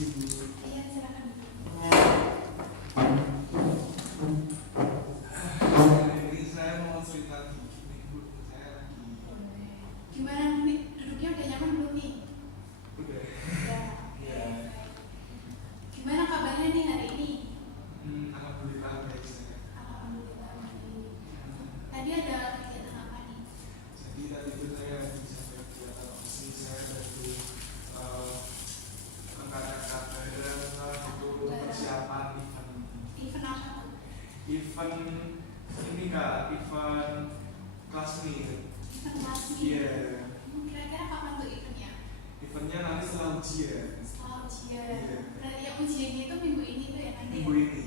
Ibu. Iya, silakan. Ini saya mau cerita dikit nih Bu. Saya lagi. Gimana nih? Duduknya udah nyaman belum nih? Udah. Ya. Gimana kabarnya nih hari ini? Alhamdulillah baik saya. Alhamdulillah baik. Tadi ada kegiatan apa nih? Jadi tadi itu saya bisa kegiatan OSIS, saya dari angkatan bareng, itu persiapan Event apa tuh? event ini Kak, event classmate. Event kelas nih? Iya. Kira-kira kapan tuh eventnya? Eventnya nanti setelah ujian. Setelah ujian. Iya. Berarti yang ujiannya itu minggu ini tuh ya nanti? Minggu ini.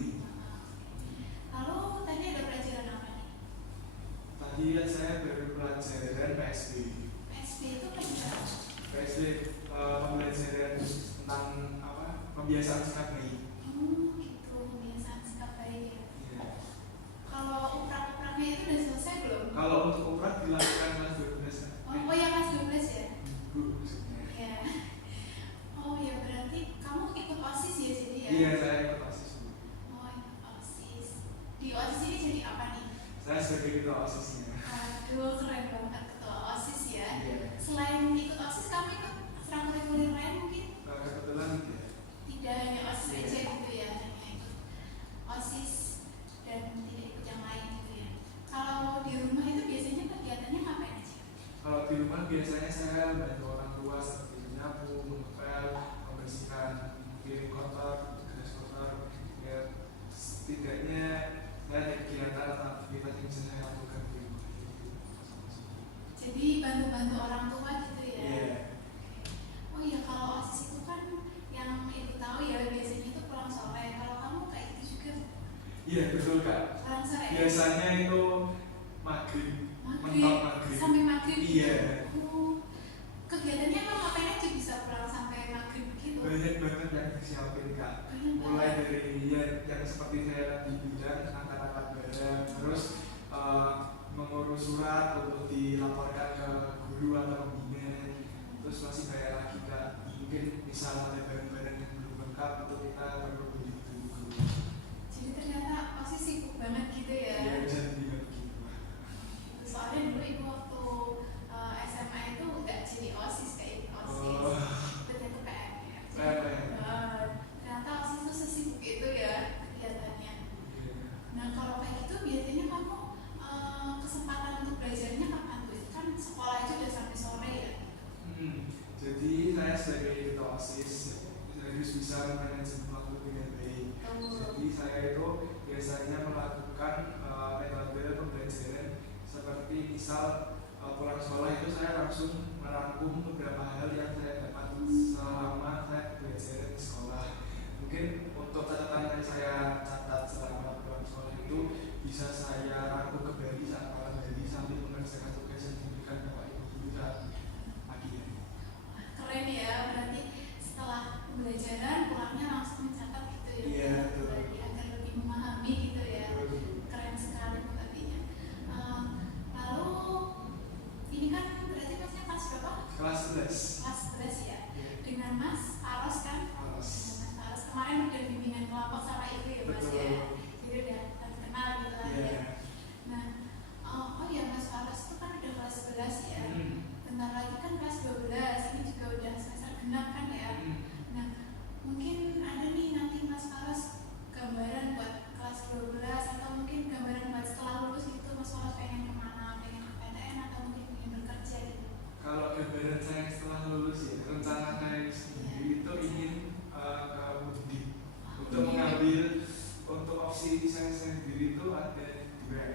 Lalu tadi ada pelajaran apa nih? Tadi saya baru pelajaran PSB. PSB itu pelajaran apa? PSB pembelajaran tentang apa? Pembiasaan sikap baik. Gitu, kebiasaan sikap baik ya. Iya. Kalau uprak-upraknya itu udah selesai belum? Kalau untuk umrah dilakukan kelas 12 kan? Oh ya, kelas 12 ya? Minggu maksudnya. Ya. Oh ya, berarti kamu ikut OSIS ya jadi ya? Iya, saya ikut OSIS. Oh, ikut OSIS. Di OSIS ini jadi apa nih? Saya sebagai ketua OSISnya. Aduh, keren banget ketua OSIS ya. Iya. Selain ikut OSIS, kamu ikut ekstrakurikuler lain mungkin? Kebetulan tidak. Tidak hanya OSIS Iya. aja gitu ya, hanya ikut OSIS dan tidak ikut yang lain gitu ya. Kalau di rumah itu biasanya kegiatannya ngapain aja? Kalau di rumah biasanya saya bantu orang tua seperti menyapu, mengepel, membersihkan piring kotor, gelas kotor. Ya, setidaknya saya ada kegiatan atau aktivitas yang bisa saya lakukan di rumah. Jadi bantu-bantu orang tua gitu ya? Iya. Oh iya, kalau OSIS itu kan yang ibu tahu ya biasanya itu pulang sore. Kalau kamu kayak gitu juga Iya, betul Kak. pulang sore? Biasanya itu maghrib, mentok Maghrib maghrib. sampai maghrib. Iya. Kegiatannya emang ngapain aja bisa pulang sampai maghrib gitu? Banyak banget yang disiapin Kak. Banyak Mulai banget. dari ya, yang seperti saya tadi bilang angkat-angkat barang, terus mengurus surat untuk dilaporkan ke guru atau pembina, terus masih banyak lagi Kak. Mungkin bisa ada barang-barang yang belum lengkap untuk kita perlu beli dulu. Jadi ternyata OSIS sibuk banget gitu ya? Ya jadi begitu. Soalnya dulu ibu waktu SMA itu nggak jadi OSIS kayak OSIS. Oh. Ternyata PNS. PNS. Ternyata OSIS itu sesibuk itu ya kegiatannya. Iya. Nah kalau kayak gitu biasanya kamu kesempatan untuk belajarnya kapan tuh? Kan sekolah aja udah sampai sore ya? Jadi saya sebagai ketua OSIS harus bisa manajemen waktu dengan baik. Jadi saya itu biasanya melakukan metode pembelajaran seperti misal pulang sekolah itu saya langsung merangkum beberapa hal yang saya dapat selama saya belajar di sekolah. Mungkin untuk catatan yang saya catat selama pulang sekolah itu bisa saya rangkum kembali saat malam hari sambil mengerjakan tugas yang diberikan Bapak Ibu guru saat pagi hari. Keren ya, berarti setelah pembelajaran pulangnya langsung mencatat gitu ya? Iya, betul. Berarti agar lebih memahami gitu ya? Keren sekali pekertinya. Lalu ini kan berarti masnya kelas berapa? Kelas 11. Kelas 11 ya? Iya. Dengan Mas Aros kan? Aros. Dengan Mas Aros kemarin udah bimbingan kelompok sama ibu ya Mas Betul. ya? Jadi udah kenal gitu lah Iya. ya. Nah, oh ya Mas Aros itu kan udah kelas 11 ya? Bentar lagi kan kelas 12, ini juga udah semester genap kan ya? Nah, mungkin ada nih nanti Mas Aros gambaran buat kelas 12 atau mungkin gambaran buat setelah lulus gitu Mas Aros pengen kemana, pengen ke PTN atau mungkin pengen bekerja gitu. Kalau gambaran saya setelah lulus ya, rencana saya sendiri itu ingin ke Mudik untuk mengambil untuk opsi saya sendiri itu ada dua.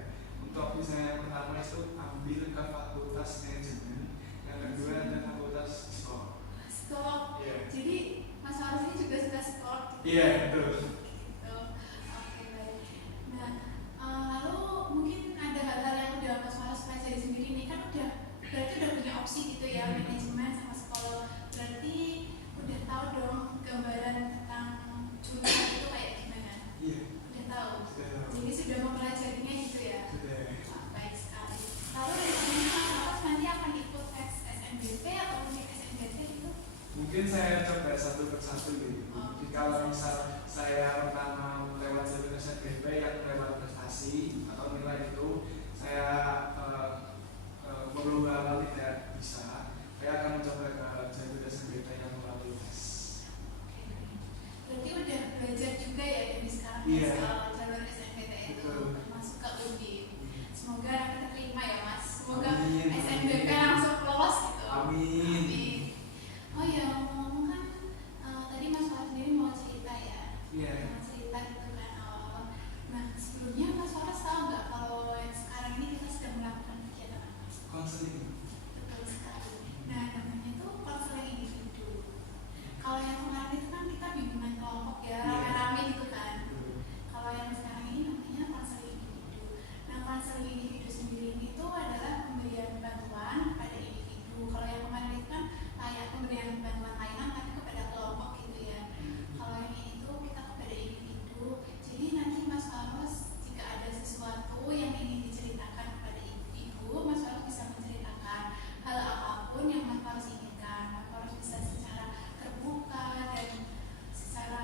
Untuk opsi saya yang pertama itu ambil ke fakultas manajemen, yang kedua ada fakultas psikolog. Psikolog. Iya. Jadi Mas Aros ini juga suka psikolog. Iya, betul. Gitu. Oke, baik. Nah, lalu mungkin ada hal-hal yang udah Mas Aros pelajari sendiri nih kan berarti udah punya opsi gitu ya, manajemen sama psikolog. Berarti udah tahu dong gambaran tentang jurusan itu kayak gimana? Iya. Udah tahu. Sudah. Jadi sudah mempelajarinya gitu ya. Sudah. Baik sekali. Lalu rencananya Mas Aros nanti akan ikut tes SNBP atau mungkin SNBT gitu? Mungkin saya coba satu persatu gitu. Oh, prestasi atau nilai itu saya berlomba tidak bisa, saya akan mencoba ke jalur SNBT yang melalui tes. Berarti udah belajar juga ya dari sekarang Iya. soal jalur SNBTN itu masuk ke UNDIP. Semoga terima ya Mas. Semoga Amin. SNBP langsung lolos gitu. Amin. Amin. Oh ya, ngomong kan tadi Mas Faras sendiri mau cerita ya. Iya. Mau cerita gitu kan. Oh. Nah sebelumnya Mas Faras tahu nggak kalau yang sekarang ini kita sedang melakukan kegiatan apa? Konseling. Betul sekali. Nah namanya itu konseling individu. Kalau yang kemarin itu kan kita bimbingan kelompok ya, rame-rame gitu kan. Kalau yang sekarang ini namanya konseling individu. Nah konseling individu sendiri itu adalah pemberian bantuan kepada individu. Kalau yang kemarin itu kan kayak pemberian bantuan layanan tapi kepada kelompok gitu ya. Kalau yang ini itu kita kepada individu. Jadi nanti Mas Faros jika ada sesuatu yang ingin diceritakan kepada ibu, Mas Faros bisa menceritakan hal apapun yang Mas Faros inginkan. Mas Faros bisa secara terbuka dan secara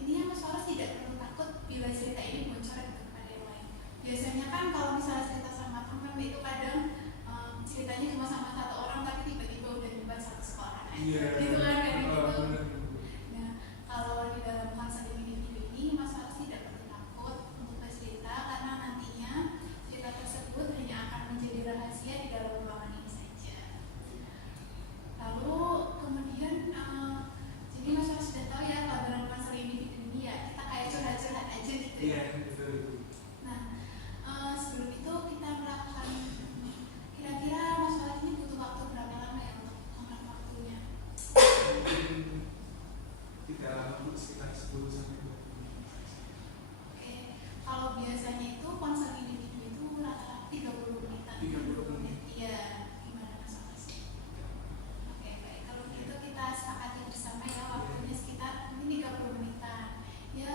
ini ya Mas Faros tidak perlu takut bila cerita ini bocor kepada yang lain. Biasanya kan kalau misalnya cerita sama teman itu kadang ceritanya cuma sama satu orang tapi tiba-tiba udah nyebar satu sekolah aja. Gitu kan kayak gitu. Nah kalau di dalam konseling individu ini Mas Faros tidak perlu takut untuk bercerita karena nantinya cerita tersebut hanya akan menjadi rahasia di dalam ruangan ini saja. Lalu kemudian jadi Mas Faros sudah tahu ya kalau dalam konseling individu ini ya kita kayak curhat-curhat aja gitu ya. Iya, betul. Nah sebelum itu kita melakukan kira-kira Mas Faros ini butuh waktu berapa lama ya untuk makan waktunya? Mungkin tidak lama, sekitar 10 sampai 20 menit. Oke, kalau biasanya itu konseling individu itu rata-rata 30 menitan. 30 menit. Iya, gimana Mas Faros? Oke, baik. Kalau gitu kita sepakati bersama ya waktunya sekitar mungkin 30 menitan. Ya,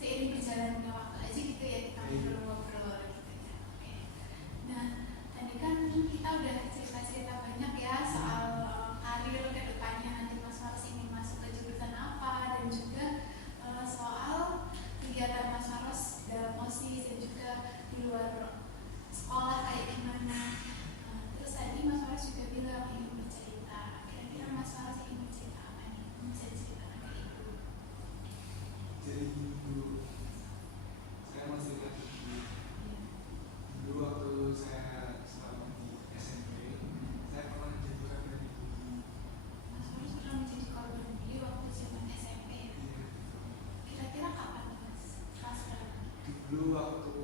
seiring berjalannya waktu aja gitu ya kita ngobrol-ngobrol gitu ya. Oke. Nah, tadi kan kita udah cerita-cerita banyak ya soal karir ke depannya nanti Mas Faros ingin masuk ke jurusan apa dan juga soal kegiatan Mas Faros dalam OSIS dan juga di luar sekolah kayak gimana. Terus tadi Mas Faros juga bilang ingin bercerita. Kira-kira Mas Faros ingin bercerita apa nih? Bisa ceritakan ke Ibu. Jadi dulu saya masih lagi dulu waktu saya selama di SMP, saya pernah jadi korban bullying. Mas Faros pernah menjadi korban bully waktu zaman SMP ya? Iya. Kira-kira kapan tuh Mas? Kelas berapa? Dulu waktu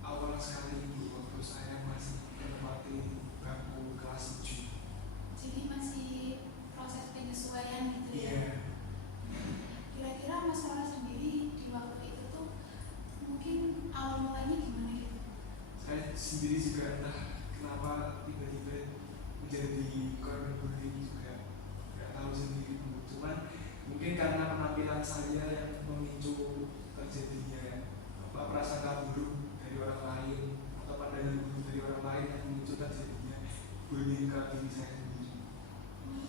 awal sekali itu, waktu saya masih menempati bangku kelas 7. Jadi masih proses penyesuaian gitu ya? Iya. Kira-kira Mas Faros sendiri di waktu itu tuh mungkin awal mulanya gimana gitu? Saya sendiri juga entah kenapa tiba-tiba menjadi korban bullying juga nggak tahu sendiri dulu. Cuman mungkin karena penampilan saya yang memicu terjadinya prasangka buruk dari orang lain atau pandangan buruk dari orang lain yang memicu terjadinya bullying ke diri saya sendiri.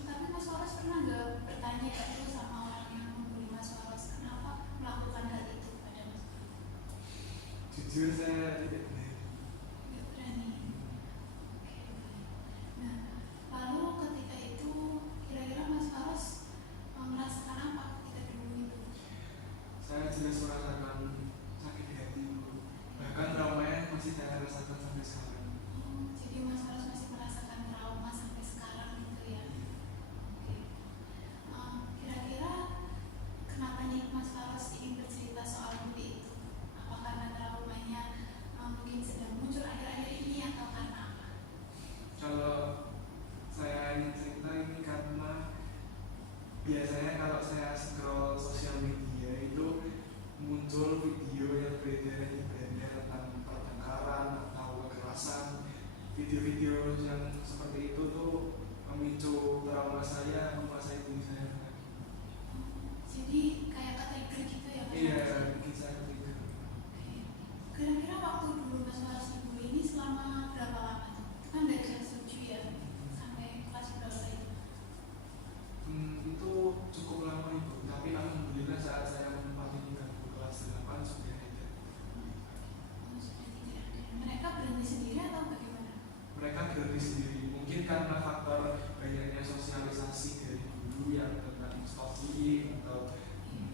Tapi Mas Faros pernah nggak bertanya itu sama orang yang membuli Mas Faros kenapa melakukan hal itu pada Mas Faros? Jujur saya tidak berani. Nggak berani. Oke, baik. Nah, lalu ketika itu kira-kira Mas Faros merasakan apa ketika dulu itu? Saya jelas merasakan sakit hati dulu. Bahkan traumanya masih saya rasakan sampai sekarang. Jadi Mas Faros masih merasakan trauma sampai sekarang gitu ya? Oke. Kira-kira kenapa nih Mas Faros ingin bercerita soal bully itu? Apa karena traumanya mungkin sedang muncul akhir-akhir ini atau karena apa? Kalau saya ingin cerita ini karena biasanya kalau saya scroll sosial media itu muncul video yang beredar di beranda tentang pertengkaran atau kekerasan. Video-video yang seperti itu tuh memicu trauma saya, menguasai diri saya. Jadi kayak ke-trigger gitu ya Mas Iya, Faros? bikin saya trigger. Oke. Kira-kira waktu dulu Mas Faros dibully ini selama berapa lama tuh? Itu kan dari kelas 7 ya sampai kelas berapa itu? Itu cukup lama itu, tapi alhamdulillah saat saya menempati bangku kelas 8 sudah tidak. Oh, sudah mungkin karena faktor banyaknya sosialisasi dari guru yang tentang stalking atau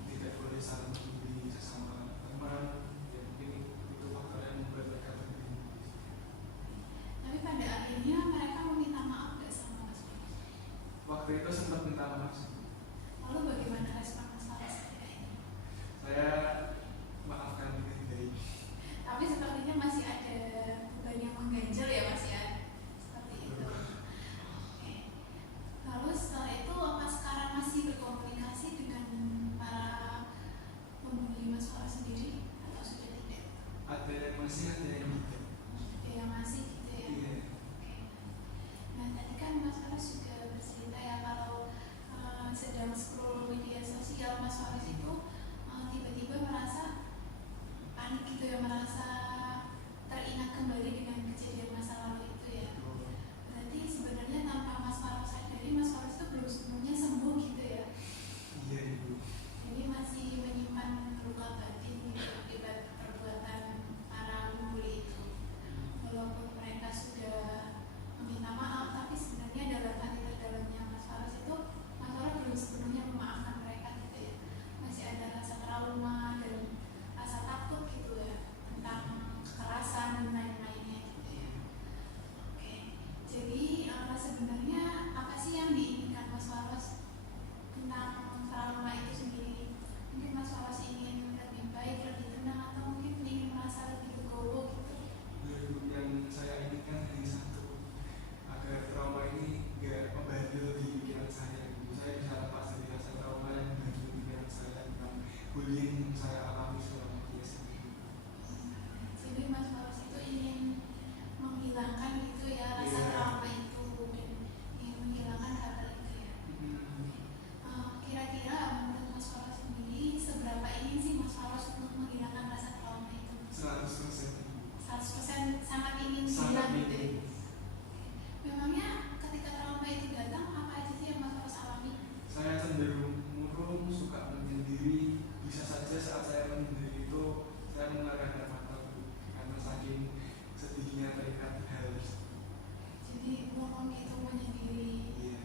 tidak boleh saling membuli sesama teman, ya mungkin itu faktor yang membuat mereka berhenti. Tapi pada akhirnya mereka meminta maaf nggak sama Mas? Waktu itu sempat minta maaf. Lalu bagaimana respon Mas Faras ketika ini? Saya maafkan dengan baik. Tapi sepertinya masih ada beban yang mengganjal ya Mas ya, seperti itu. Oke. Lalu setelah itu apa sekarang masih berkomunikasi dengan para pembuli Mas Faras sendiri atau sudah tidak? Ada yang masih, ada yang tidak. Ada yang masih gitu ya. Iya. Oke. Nah tadi kan Mas Faras juga bercerita ya kalau sedang scroll media sosial Mas Faras itu tiba-tiba merasa panik gitu ya, merasa teringat kembali dengan kejadian masa lalu itu ya. Berarti sebenarnya tanpa Mas Faras sadari, Mas Faras itu belum sepenuhnya sembuh gitu ya. Iya Ibu. Jadi masih menyimpan luka batin gitu akibat perbuatan para pembuli itu. Walaupun mereka sudah meminta maaf, tapi sebenarnya dalam hati terdalamnya Mas Faras itu, Mas Faras belum sepenuhnya memaafkan mereka gitu ya. Masih ada rasa trauma dan rasa takut gitu ya tentang kekerasan dan lain-lainnya gitu ya. Oke, jadi sebenarnya apa sih yang diinginkan Mas Faras tentang trauma itu sendiri? Mungkin Mas Faras ingin lebih baik, lebih tenang, atau mungkin ingin merasa lebih legowo gitu? Yang saya inginkan hanya satu, agar trauma ini gak membandel di pikiran saya. Saya bisa lepas dari rasa trauma yang membandel di pikiran saya tentang bullying yang saya alami selama kuliah sendiri. Jadi Mas Faras itu ingin menghilangkan gitu ya rasa Iya. trauma itu dan ingin menghilangkan hal-hal itu ya. Kira-kira menurut Mas Faras sendiri seberapa ingin sih Mas Faras untuk menghilangkan rasa trauma itu? 100%. 100% sangat ingin Sangat hilang gitu ya. ingin. Memangnya ketika trauma itu datang apa aja sih yang Mas Faras alami? Saya cenderung murung, suka menyendiri. Bisa saja saat saya menyendiri itu saya mengarahkan air mataku karena saking sedihnya terikat hal. Jadi murung itu menyendiri. Iya.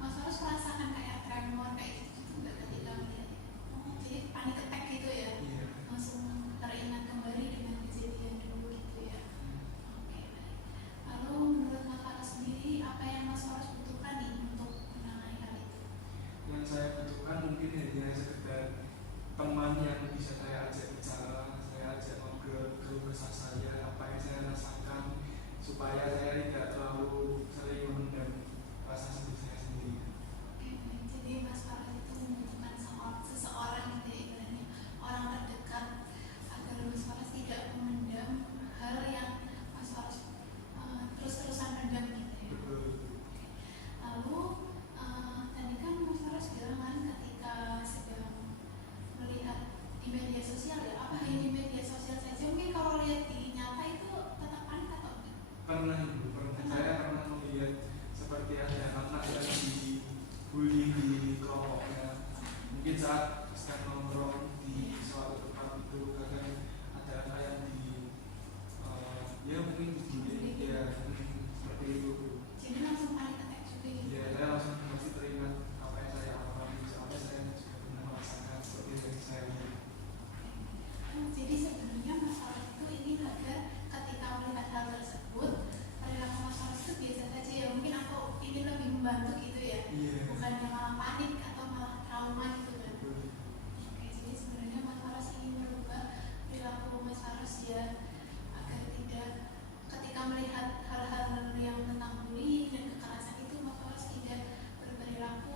Mas Faras merasakan kayak tremor kayak gitu nggak ketika melihat? Oh, jadi panik attack gitu ya? Iya. Langsung teringat kembali dengan kejadian dulu gitu ya. Oke, baik. Lalu menurut Mas Faras sendiri apa yang Mas Faras butuhkan nih untuk menangani hal itu? Yang saya butuhkan mungkin hanya sekedar teman yang bisa saya ajak bicara, saya ajak ngobrol keluh kesah saya, apa yang saya rasakan, supaya saya tidak terlalu sering memendam rasa sedih saya sendiri. Oke, baik. Jadi Mas Faras itu membutuhkan seseorang gitu ya, ibaratnya orang terdekat agar Mas Faras tidak memendam hal yang Mas Faras terus-terusan pendam gitu ya. Betul. Lalu tadi kan Mas Faras bilang kan ketika sedang melihat di media sosial ya, apa hanya di media sosial saja? Mungkin kalau lihat di nyata itu tetap panik atau enggak? Pernah Ibu, saya pernah melihat seperti ada anak yang dibully di kelompoknya. Mungkin saat sedang nongkrong di suatu tempat itu karena ada anak yang ya mungkin dibully, ya seperti itu. Jadi langsung panik attack juga gitu. Ya saya langsung masih teringat apa yang saya alami, soalnya saya juga pernah merasakan seperti yang saya lihat. Jadi sebenarnya Mas Faras itu ingin agar ketika melihat hal tersebut perilaku Mas Faras itu biasa saja ya, mungkin aku ingin lebih membantu gitu ya, Iya. bukannya malah panik atau malah trauma gitu kan. Betul. Oke, jadi sebenarnya Mas Faras ingin merubah perilaku Mas Faras ya, agar tidak ketika melihat hal-hal yang tentang bullying dan kekerasan itu Mas Faras tidak berperilaku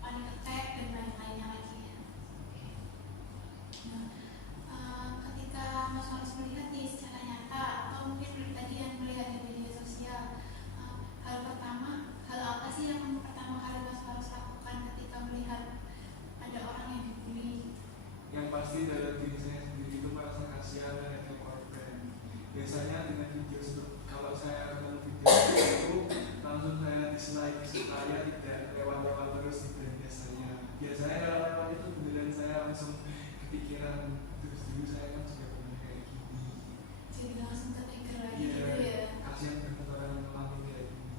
panik attack dan lain-lainnya lagi ya. Oke. Nah, ketika Mas Faras melihat nih secara nyata atau mungkin tadi yang melihat di media sosial, hal apa sih yang pertama kali Mas Faras lakukan ketika melihat ada orang yang dibully? Yang pasti dalam diri saya sendiri itu merasa kasihan terhadap korban. Biasanya dengan video kalau saya nonton video itu langsung saya dislike supaya tidak lewat-lewat terus di beranda saya. Biasanya kalau lewat itu beneran saya langsung kepikiran terus dulu saya kan juga pernah kayak gini. Jadi langsung tertrigger lagi Iya, gitu ya. kasihan banget orang yang mengalami kayak gini.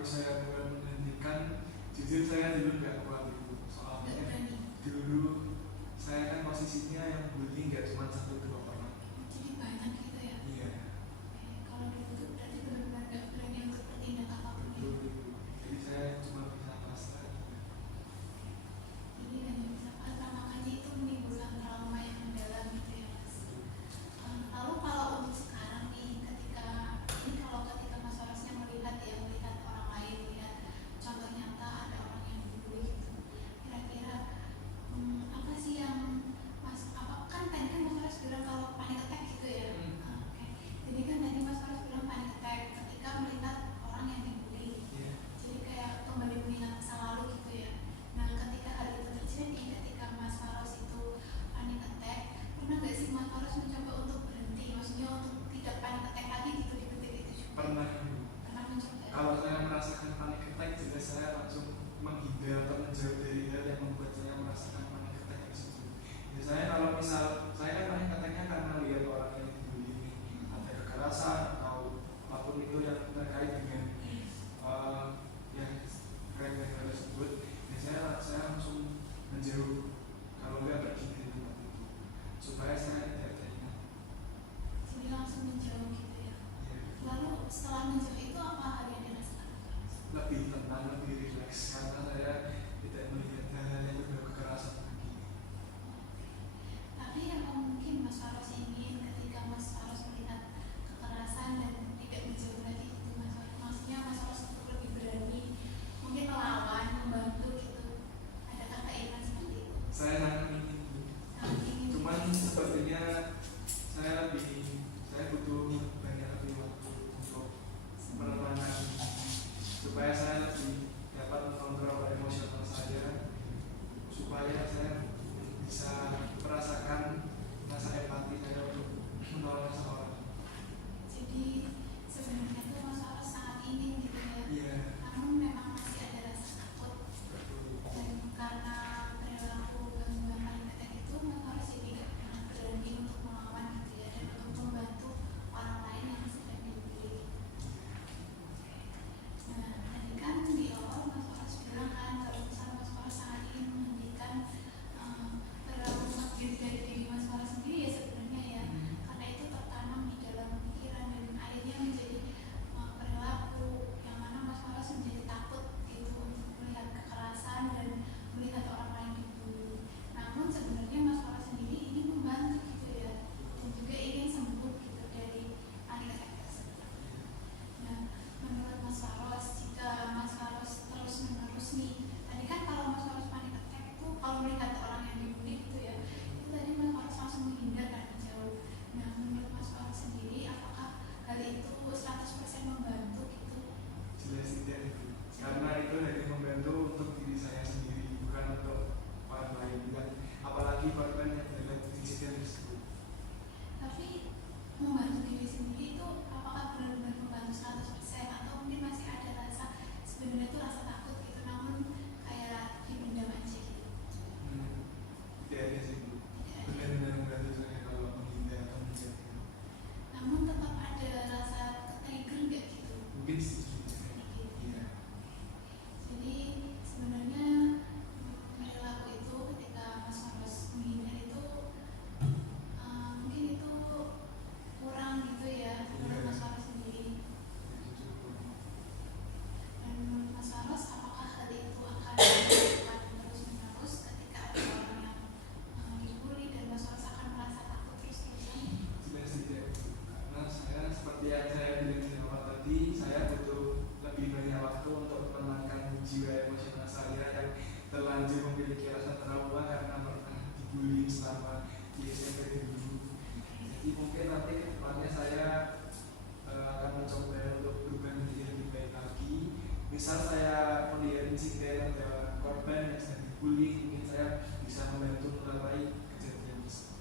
baru saya mulai menghentikan, jujur saya dulu nggak kuat itu, soalnya dulu saya kan posisinya yang bullying nggak cuma satu dua orang. Jadi banyak gitu ya. Iya. Kalau dulu tuh berarti benar-benar nggak berani untuk bertindak apapun ya. Betul. Jadi saya cuma bisa pasrah. Jadi hanya bisa pasrah, makanya itu menimbulkan trauma yang mendalam gitu ya Mas. Lalu kalau untuk sekarang nih, ketika Mas Warasnya melihat orang lain, melihat contoh nyata ada orang yang dibully gitu, kira-kira apa sih yang kan tadi kan Mas Waras bilang kalau panic attack gitu ya. Oke. Jadi kan tadi Mas Waras bilang panic attack ketika melihat orang yang dibully. Jadi kayak kembali mengingat masa lalu gitu ya. Nah ketika hal itu terjadi, ketika Mas Waras itu panic attack, pernah nggak sih Mas Waras mencoba untuk berhenti, maksudnya untuk tidak panic attack lagi gitu di detik itu juga? Pernah mencoba. Kalau saya merasakan panic attack, jelas saya langsung menghindar atau menjauh dari hal yang membuat saya merasakan panic attack tersebut. Ya, saya kalau misal saya kan panic attacknya karena lihat orang yang dibully ini ada kekerasan atau apapun itu yang terkait dengan yang terkait dengan hal tersebut, ya saya langsung menjauh, kalau nggak pergi dari tempat itu supaya saya tidak teringat. Jadi langsung menjauh gitu ya. Lalu setelah menjauh itu apa hal yang dirasakan? Lebih tenang, lebih rileks karena saya tidak melihat hal-hal yang berbau kekerasan lagi. Tapi yang mungkin Mas Faros ingin ketika Mas Faros melihat kekerasan dan tidak menjauh lagi itu Mas Faros, maksudnya Mas Faros untuk lebih berani mungkin melawan, membantu gitu. Adakah keinginan seperti itu? Saya sangat ingin, cuman sepertinya saya butuh banyak lebih waktu untuk menenangkan supaya saya lebih dapat mengontrol emosional saya, supaya saya bisa merasakan rasa empati saya untuk menolong seseorang. Jadi sebenarnya tuh Mas Faros sangat ingin gitu ya. Iya. Namun memang masih ada rasa takut. Dan karena perilaku gangguan panic attack itu Mas Faros jadi tidak pernah berani untuk melawan gitu ya, dan untuk membantu orang lain yang sedang dibully. Nah, tadi kan di awal Mas Faros bilang kan kalau misalnya Mas Faros sangat ingin menghentikan perilaku dari diri Mas Faros sendiri ya sebenarnya ya, karena itu tertanam di dalam pikiran dan akhirnya menjadi perilaku yang mana Mas Faros menjadi takut gitu untuk melihat kekerasan dan melihat orang lain dibully. Namun sebenarnya Mas Faros sendiri ingin membantu gitu ya, dan juga ingin sembuh gitu dari panic attack tersebut. Nah, menurut Mas Faros, jika Mas Faros terus menerus nih, tadi kan kalau Mas Faros panic attack itu kalau melihat orang yang dibully gitu ya, itu tadi Mas Faros langsung menghindar dan menjauh. Nah, menurut Mas Faros sendiri, apakah hal itu 100% membantu gitu? Jelas tidak itu, karena itu hanya membantu untuk diri saya sendiri, bukan untuk orang lain, bukan apalagi korban yang dalam insiden tersebut. Tapi membantu diri sendiri itu apakah benar-benar membantu 100% atau mungkin masih ada rasa sebenarnya itu rasa takut gitu, namun kayak dipendam aja gitu? Tidak ada sih Bu, benar-benar membantu saya kalau menghindar atau menjauh. Namun tetap ada rasa trigger nggak gitu? Mungkin sedikit. Iya. Jadi sebenarnya perilaku itu ketika Mas Faros menghindar itu mungkin itu kurang gitu ya menurut Mas Faros sendiri. Dan menurut Mas Faros, apakah hal itu akan dilakukan terus-menerus ketika ada orang yang dibully dan Mas Faros akan merasa takut terus-terusan? Jelas tidak, karena saya seperti yang saya bilang di awal tadi, saya butuh lebih banyak waktu untuk menenangkan jiwa emosional saya yang terlanjur memiliki rasa trauma karena pernah dibully selama di SMP dulu. Jadi mungkin nanti ke depannya saya akan mencoba untuk berubah menjadi lebih baik lagi. Misal saya melihat insiden ada korban yang sedang dibully, mungkin saya bisa membantu melerai kejadian tersebut.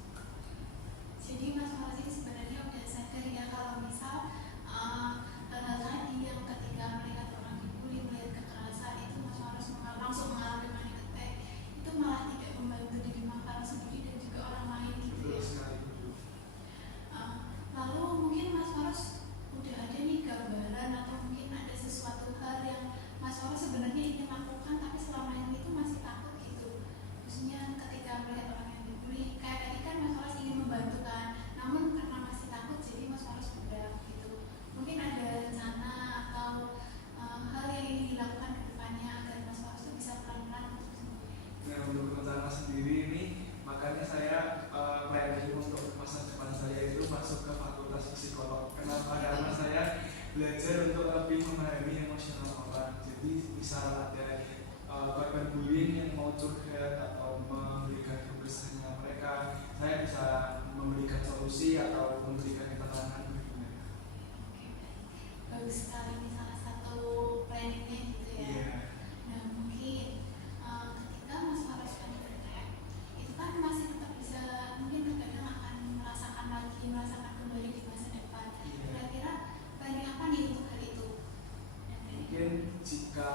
Jadi Mas Faros ini sebenarnya udah sadar ya kalau misal hal-hal tadi yang ketika melihat orang dibully, melihat kekerasan itu Mas Faros langsung mengalami panic attack, itu malah tidak membantu diri Mas Faros sendiri dan juga orang lain gitu ya. Betul sekali. memahami emosional orang. Jadi misal ada korban bullying yang mau curhat atau memberikan kebersamaan mereka, saya bisa memberikan solusi atau memberikan keterangan bagi mereka. Bagus sekali, ini salah satu planningnya gitu ya. Iya. Nah mungkin ketika Mas Faras kan bertek, itu kan masih tetap bisa, mungkin terkadang akan merasakan kembali di masa depan. Kira-kira planning apa nih untuk hal itu? Mungkin jika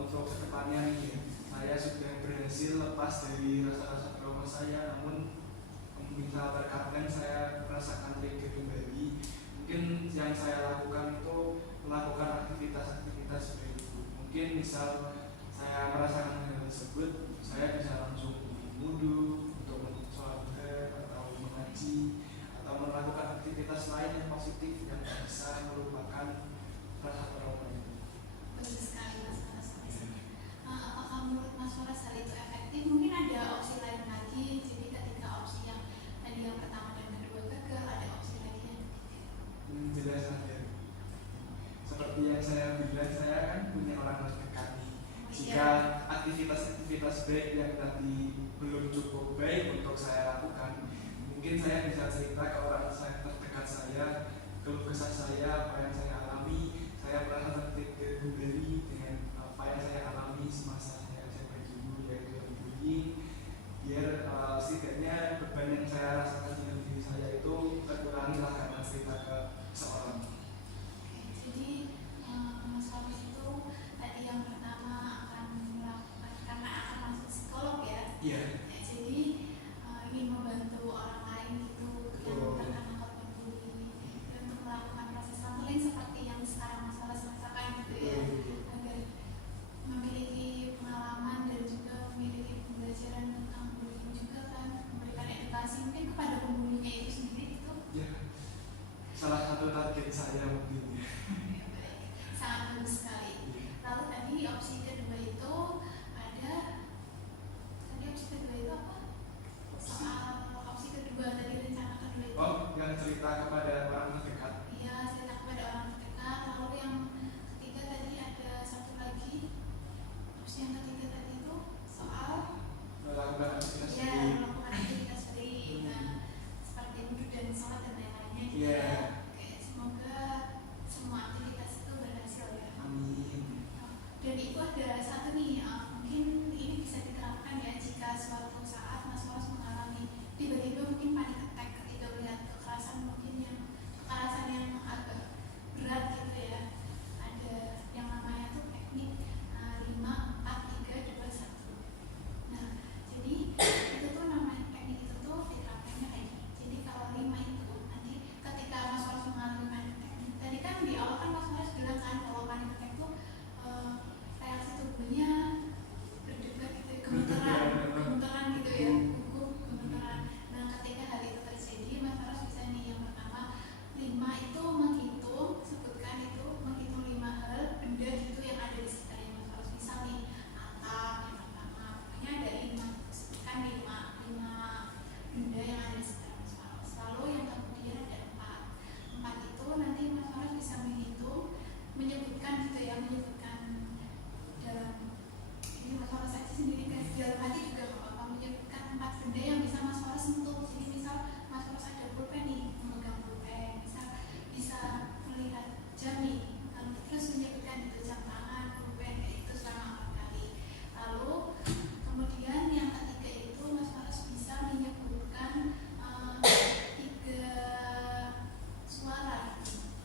untuk kedepannya nih, saya sudah berhasil lepas dari rasa-rasa trauma saya, namun misal terkadang saya merasakan trigger kembali, mungkin yang saya lakukan itu melakukan aktivitas-aktivitas seperti itu. Mungkin misal saya merasakan hal tersebut, saya bisa langsung wudhu untuk sholat atau mengaji atau melakukan aktivitas lain yang positif yang bisa melupakan rasa trauma itu. Bagus sekali Mas Faras. Apakah menurut Mas Faras hal itu efektif? Mungkin ada opsi lain lagi. Jadi ketika opsi yang tadi yang pertama dan kedua gagal, ada opsi lagi yang ketiga. Jelas saja. Seperti yang saya bilang, saya kan punya orang terdekat nih. Jika aktivitas-aktivitas baik yang tadi belum cukup baik untuk saya lakukan, mungkin saya bisa cerita ke orang terdekat saya, keluh kesah saya, apa yang saya alami. Saya merasa tertrigger kembali dengan apa yang saya alami semasa saya SMA dulu, yaitu bullying. Biar setidaknya beban yang saya rasakan dengan diri saya itu terkurangi lah karena cerita ke seorang. Jadi Mas Faris itu tadi yang pertama akan melakukan, karena akan masuk psikolog ya. Iya. Jadi ingin membantu orang lain gitu yang terkena korban bullying untuk melakukan proses counseling seperti yang sekarang Mas Faris rasakan gitu ya, agar memiliki pengalaman dan juga memiliki pembelajaran tentang bullying juga kan, memberikan edukasi mungkin kepada pembulinya itu sendiri gitu. Ya, salah satu target saya mungkin. Sangat bagus sekali. Lalu tadi opsi kedua itu ada, tadi opsi kedua itu apa? Soal opsi kedua tadi, rencana kedua itu. Oh, yang cerita kepada orang terdekat. Iya, cerita kepada orang terdekat. Lalu yang ketiga tadi ada satu lagi. Opsi yang ketiga tadi itu soal Melakukan aktivitas ya, sendiri. melakukan aktivitas sendiri. Nah, seperti wudhu dan sholat dan lain-lainnya gitu Iya. ya. Oke, semoga semua aktivitas itu berhasil ya. Amin. Dan itu ada satu nih, mungkin ini bisa diterapkan ya jika suatu saat Mas Faras mengalami tiba-tiba mungkin panic attack ketika melihat kekerasan yang agak berat gitu ya. Ada yang namanya tuh teknik 5, 4, 3, 2, 1. Nah, jadi itu tuh namanya teknik itu tuh diterapkannya kayak gini. Jadi kalau 5 itu nanti ketika Mas Faras mengalami panic attack, tadi kan di awal kan Mas Faras bilang kan kalau panic attack tuh reaksi tubuhnya berdebar gitu ya, gemeteran gitu ya, gugup, gemeteran. Nah ketika hal itu terjadi, Mas Faras bisa nih yang pertama 5 itu menghitung, sebutkan itu menghitung 5 hal benda gitu yang ada di sekitarnya Mas Faras. Misal nih atap yang pertama, pokoknya ada 5, sebutkan 5 benda yang ada di sekitar Mas Faras. Lalu yang kemudian ada 4 itu nanti Mas Faras bisa menghitung, menyebutkan gitu ya, menyebutkan dalam ini Mas Faras aja sendiri guys, dalam hati juga nggak apa-apa, menyebutkan 4 benda yang bisa Mas Faras sentuh. Jadi misal Mas Faras ada pulpen nih, memegang pulpen, bisa melihat jam nih, terus menyebutkan itu jam tangan, pulpen, kayak itu selama 4 kali. Lalu kemudian yang ketiga itu Mas Faras bisa menyebutkan 3 suara.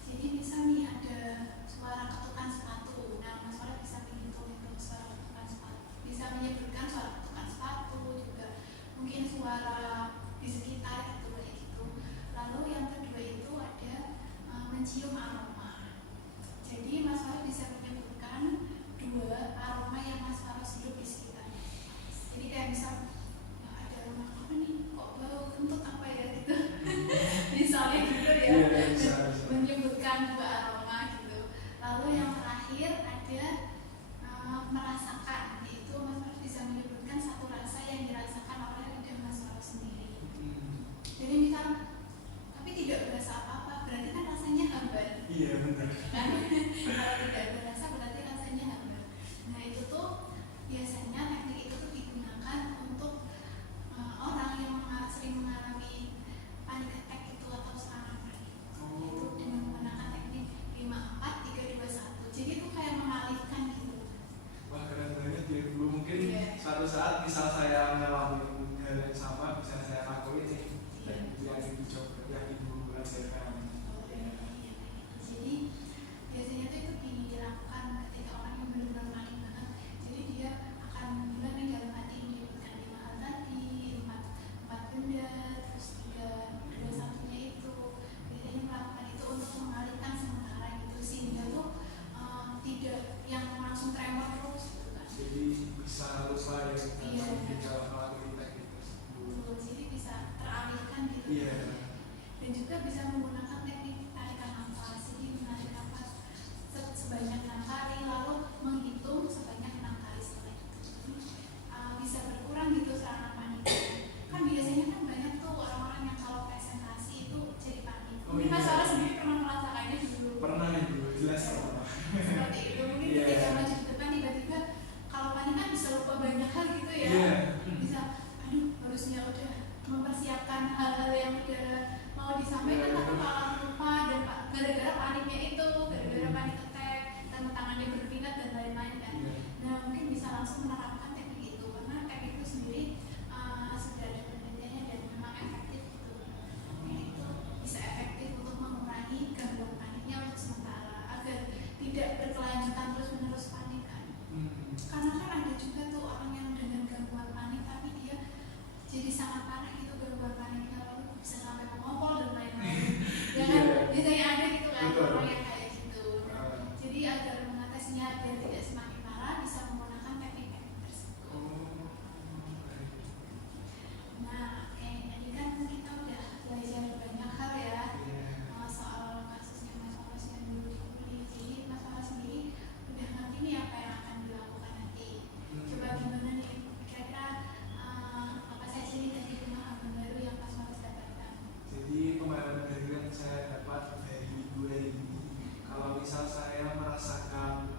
Jadi misal nih ada suara ketukan sepatu. Nah, Mas Faras bisa menghitung itu suara ketukan sepatu. Bisa menyebutkan suara ketukan sepatu juga. Mungkin suara di sekitar gitu kayak gitu. Lalu yang kedua itu ada mencium aroma. Jadi Mas Faras bisa menyebutkan 2 aroma yang Mas Faras hidup di sekitarnya. Jadi kayak misal ya ada aroma apa nih? Kok bau kentut apa ya gitu. Misalnya gitu ya. Menyebutkan 2 aroma gitu. Lalu yang terakhir ada merasakan, yaitu Mas Faras bisa menyebutkan 1 rasa yang dirasakan oleh lidah Mas Faras sendiri. Jadi misal tapi tidak berasa apa-apa, berarti kan rasanya hambar. Iya benar. Kan kalau tidak Mungkin Mas Farah sendiri pernah merasakannya dulu. Pernah Ibu, jelas pernah. Seperti itu. Mungkin ketika maju ke depan tiba-tiba kalau panik kan bisa lupa banyak hal gitu ya. Bisa, aduh harusnya udah mempersiapkan hal-hal yang udah mau disampaikan tapi malah lupa dan gara-gara paniknya itu, gara-gara panik attack, tangannya berpindah dan lain-lain kan. Nah mungkin bisa langsung menerapkan teknik itu karena teknik itu sendiri sudah ada penelitiannya dan memang efektif gitu. Itu bisa efektif untuk mengurangi gangguan paniknya untuk sementara agar tidak berkelanjutan terus-menerus panik kan. Karena kan ada juga tuh orang yang dengan gangguan panik tapi dia jadi sangat parah gitu gangguan paniknya lalu bisa sampai mengopol dan lain-lain. Ya kan biasanya ada gitu kan orang yang kayak gitu. Jadi agar mengatasinya biar tidak semakin parah bisa menggunakan teknik-teknik tersebut. Nah, kayak tadi kan kita udah belajar banyak hal ya soal kasusnya Mas Faras yang dulu dipulih. Jadi Mas Faras sendiri udah ngerti nih apa yang akan dilakukan nanti. Coba gimana nih kira-kira apa saja nih tadi pemahaman baru yang Mas Faras dapatkan? Jadi pemahaman baru yang saya dapat dari Ibu ini, kalau misal saya merasakan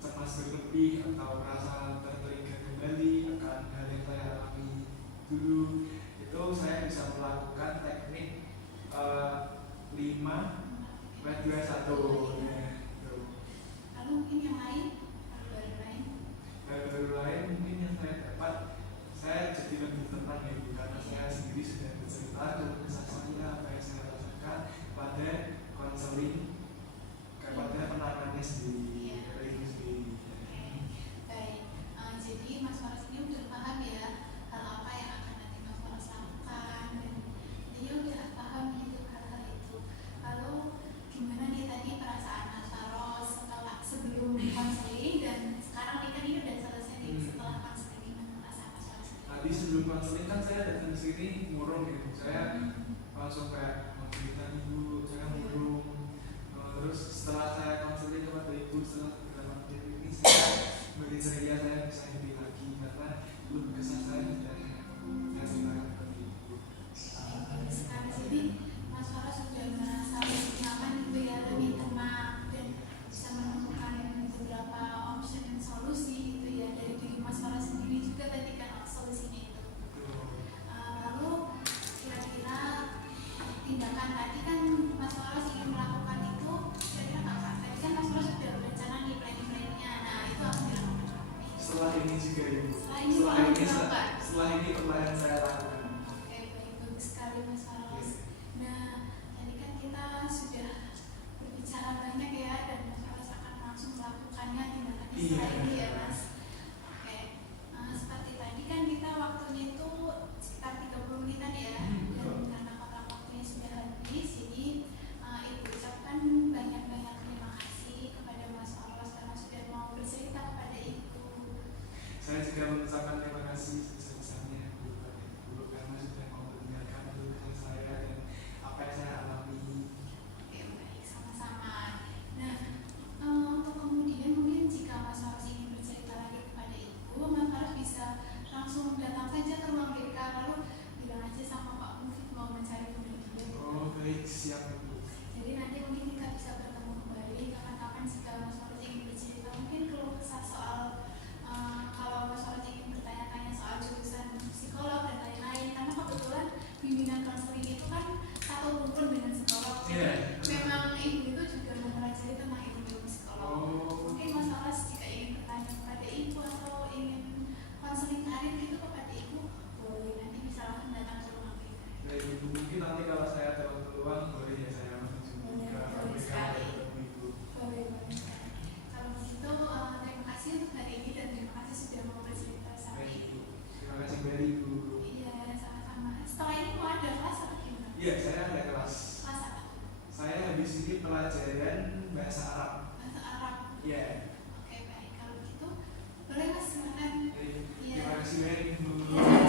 cemas berlebih atau merasa tertrigger kembali akan hal yang saya alami dulu, itu saya bisa melakukan teknik 5, 4, 2, 1 ya, gitu. Lalu mungkin yang lain, baru lain mungkin yang saya dapat, saya jadi lebih tenang ya Bu, karena saya sendiri sudah bercerita kisah saya apa yang saya rasakan pada konseling, kepada penanganannya sendiri, dari itu sendiri. Baik, jadi Mas Faras ini udah paham ya hal apa yang akan nanti Mas Faras lakukan dan dia udah paham gitu hal-hal itu. Lalu gimana nih tadi perasaan Mas Faras setelah sebelum konseling dan sekarang nih kan ini udah selesai nih setelah konseling, gimana perasaan Mas Faras? Tadi sebelum konseling kan saya datang ke sini murung gitu, saya langsung kayak cerita Ibu, saya murung. Terus setelah saya konseling kepada Ibu setelah dalam ini saya beri ceria, saya bisa happy lagi karena belum kesah saya sudah saya ceritakan kepada Ibu. Jadi Mas Faras sudah merasa lebih nyaman gitu ya, lebih tenang dan bisa menemukan beberapa option dan solusi gitu ya dari diri Mas Faras sendiri juga tadi kan solusinya itu. Lalu kira-kira tindakan tadi kan Mas Faras ingin melakukan itu kira-kira apa? Tadi kan Mas Faras sudah berencana nih planning-planningnya, nah itu akan dilakukan setelah ini juga Ibu, setelah ini perlahan saya lakukan. Oke, baik, bagus sekali Mas Faras. Nah, tadi kan kita sudah berbicara banyak ya dan Mas Faras akan langsung melakukannya tindakannya setelah ini ya Mas. Oke, seperti tadi kan kita waktunya itu sekitar 30 menitan ya dan karena kontrak waktunya sudah habis, jadi Ibu ucapkan banyak-banyak terima kasih kepada Mas Faras karena sudah mau bercerita kepada Ibu. Saya juga mengucapkan terima kasih sebesar-besarnya kepada Ibu karena sudah mau mendengarkan keluhan saya dan apa yang saya alami. Oke, baik, sama-sama. Nah, untuk kemudian mungkin jika Mas Faras ingin bercerita lagi kepada Ibu, Mas Faras bisa langsung datang saja ke ruang BK lalu bilang aja sama Pak Mufid mau mencari Bunda Dia. Oh baik, siap Ibu. Jadi nanti mungkin kita bisa bertemu kembali kapan-kapan jika Mas Faras ingin bercerita mungkin keluh kesah soal kalau Mas Faras ingin bertanya-tanya soal jurusan psikolog dan lain-lain karena kebetulan bimbingan konseling itu kan satu rukun dengan psikolog. Jadi memang Ibu itu juga mempelajari tentang ilmu psikolog. Mungkin Mas Faras jika ingin bertanya kepada Ibu atau ingin konseling karir gitu kepada Ibu boleh nanti bisa langsung datang ke ruang BK. Baik Ibu, mungkin nanti kalau saya dapat peluang boleh ya saya menuju ke KPK atau Ibu. Boleh. Kalau begitu terima kasih untuk hari ini dan terima kasih sudah mau bercerita sama Baik Ibu. Ibu, terima kasih dari Ibu. Iya, sama-sama. Setelah ini mau ada kelas atau gimana? Iya, saya ada kelas. Kelas apa? Saya habis ini pelajaran bahasa Arab. Bahasa Arab. Iya. Oke, baik. Kalau gitu boleh Mas silakan. Baik, Iya. terima kasih banyak Ibu. Iya.